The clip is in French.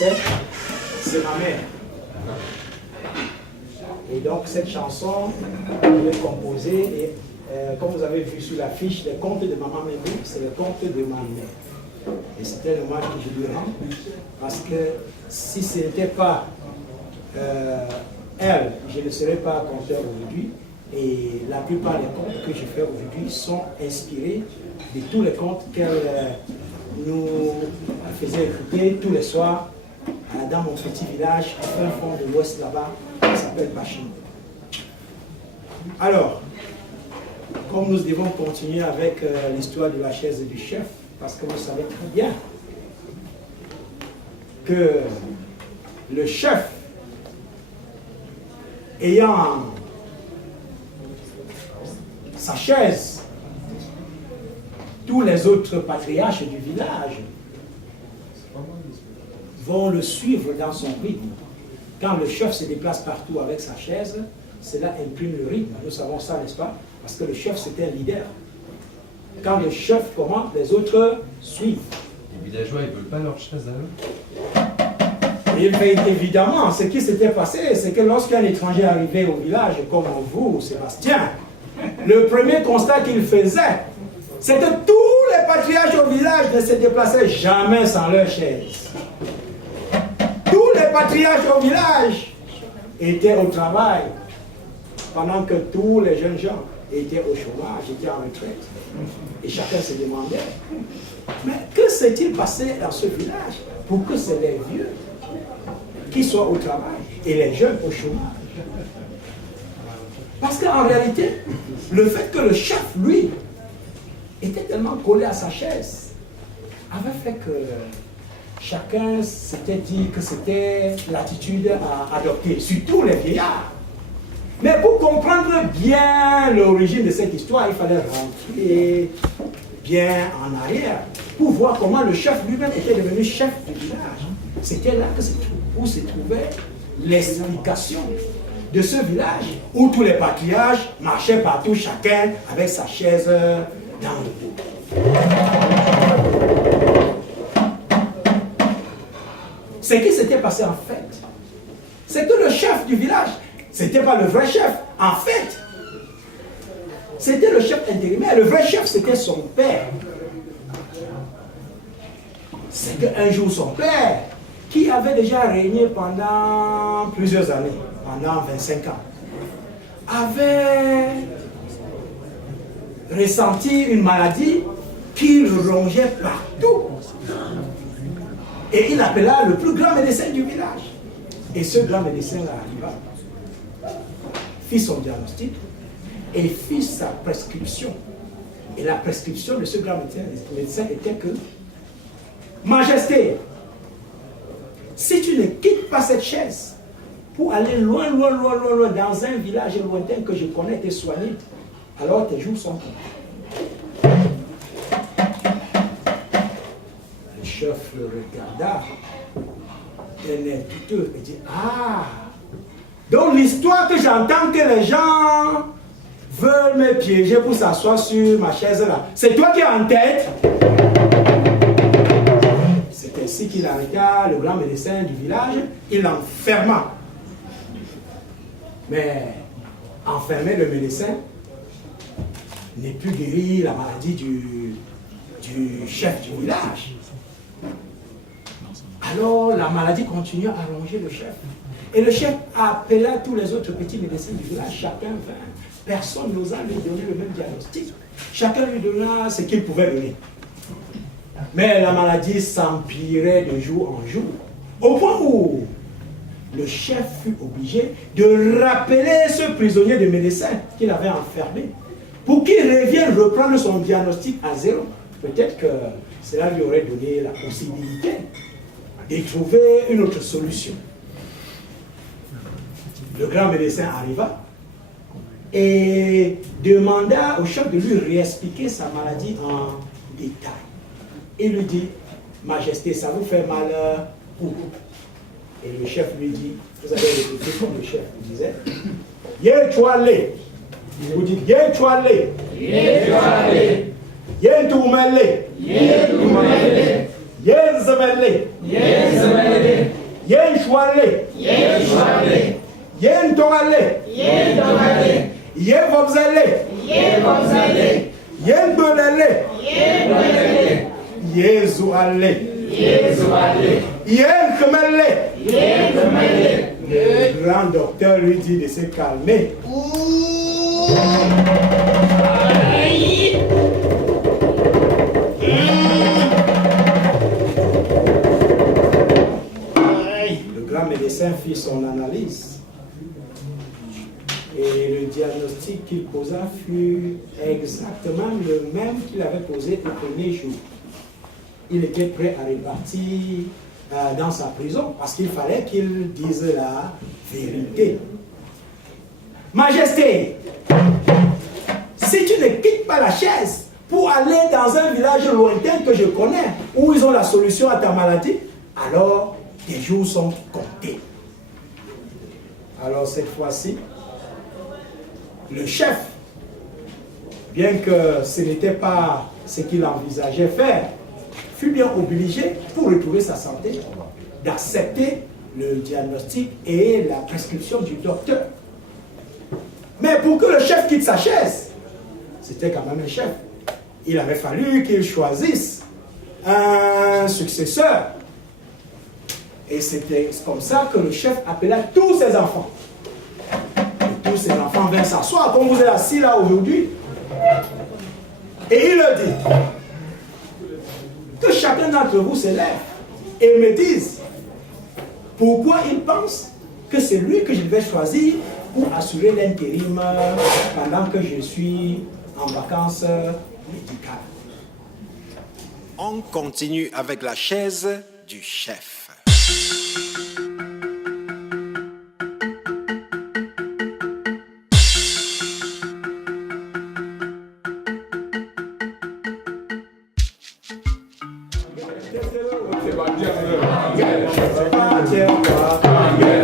français, c'est ma mère. Et donc cette chanson, je l'ai composée et comme vous avez vu sur l'affiche, les contes de Maman Mémé, c'est le conte de ma mère. Et c'était un hommage que je lui rends, parce que si ce n'était pas elle, je ne serais pas conteur aujourd'hui. Et la plupart des contes que je fais aujourd'hui sont inspirés de tous les contes qu'elle nous faisait écouter tous les soirs dans mon petit village, à fin fond de l'Ouest là-bas, qui s'appelle Bachim. Alors, comme nous devons continuer avec l'histoire de la chaise du chef, parce que vous savez très bien que le chef ayant sa chaise, tous les autres patriarches du village vont le suivre dans son rythme. Quand le chef se déplace partout avec sa chaise, cela imprime le rythme. Nous savons ça, n'est-ce pas? Parce que le chef, c'était un leader. Quand le chef commande, les autres suivent. Les villageois, ils ne veulent pas leur chaise à eux? Et évidemment, ce qui s'était passé, c'est que lorsqu'un étranger arrivait au village, comme vous, Sébastien, le premier constat qu'il faisait, c'est que tous les patriarches au village ne se déplaçaient jamais sans leur chaise. Tous les patriarches au village étaient au travail, pendant que tous les jeunes gens étaient au chômage, étaient en retraite. Et chacun se demandait, mais que s'est-il passé dans ce village pour que c'est les vieux qui soient au travail et les jeunes au chômage? Parce qu'en réalité, le fait que le chef, lui, était tellement collé à sa chaise, avait fait que chacun s'était dit que c'était l'attitude à adopter, surtout les vieillards. Mais pour comprendre bien l'origine de cette histoire, il fallait rentrer bien en arrière pour voir comment le chef lui-même était devenu chef du village. C'était là où se trouvait l'explication de ce village où tous les patriarches marchaient partout, chacun avec sa chaise dans le dos. Ce qui s'était passé en fait, c'est que le chef du village, ce n'était pas le vrai chef. En fait, c'était le chef intérimaire. Le vrai chef, c'était son père. C'est qu'un jour, son père, qui avait déjà régné pendant plusieurs années, pendant 25 ans, avait ressenti une maladie qui le rongeait partout. Et il appela le plus grand médecin du village. Et ce grand médecin arriva, fit son diagnostic et fit sa prescription. Et la prescription de ce grand médecin était que, Majesté, si tu ne quittes pas cette chaise pour aller loin, loin, loin, loin, loin, dans un village lointain que je connais, te soigner, alors tes jours sont comptés. Le chef le regarda, d'un air douteux, et dit, ah, donc l'histoire que j'entends que les gens veulent me piéger pour s'asseoir sur ma chaise là, c'est toi qui es en tête? C'est ainsi qu'il arrêta le grand médecin du village, il l'enferma. Mais enfermer le médecin n'est plus guéri la maladie du chef du village. Alors la maladie continue à ronger le chef. Et le chef appela tous les autres petits médecins du village, chacun vint. Personne n'osa lui donner le même diagnostic. Chacun lui donna ce qu'il pouvait donner. Mais la maladie s'empirait de jour en jour, au point où le chef fut obligé de rappeler ce prisonnier de médecin qu'il avait enfermé pour qu'il revienne reprendre son diagnostic à zéro. Peut-être que cela lui aurait donné la possibilité de trouver une autre solution. Le grand médecin arriva et demanda au chef de lui réexpliquer sa maladie en détail. Il lui dit, Majesté, ça vous fait mal où? Et le chef lui dit, vous avez répété comme le chef vous disait, Yé-choualé. Vous dites, Yé-choualé. Yé-choualé. Yé-toumélé. Yé-toumélé. Yé-zemélé. Yé-zemélé. Yeshwale. Yen Torale. Yen Vobzale. Yen Bonale. Yezu Ale. Yen Kemele. Le grand docteur lui dit de se calmer. Le grand médecin fit son analyse. Et le diagnostic qu'il posa fut exactement le même qu'il avait posé le premier jour. Il était prêt à repartir dans sa prison parce qu'il fallait qu'il dise la vérité. Majesté, si tu ne quittes pas la chaise pour aller dans un village lointain que je connais, où ils ont la solution à ta maladie, alors tes jours sont comptés. Alors cette fois-ci, le chef, bien que ce n'était pas ce qu'il envisageait faire, fut bien obligé, pour retrouver sa santé, d'accepter le diagnostic et la prescription du docteur. Mais pour que le chef quitte sa chaise, c'était quand même un chef. Il avait fallu qu'il choisisse un successeur. Et c'était comme ça que le chef appela tous ses enfants. Et tous ses enfants vinrent s'asseoir, comme vous êtes assis là aujourd'hui. Et il leur dit que chacun d'entre vous se lève et me dise pourquoi il pense que c'est lui que je vais choisir pour assurer l'intérim pendant que je suis en vacances médicales. On continue avec la chaise du chef. Yeah.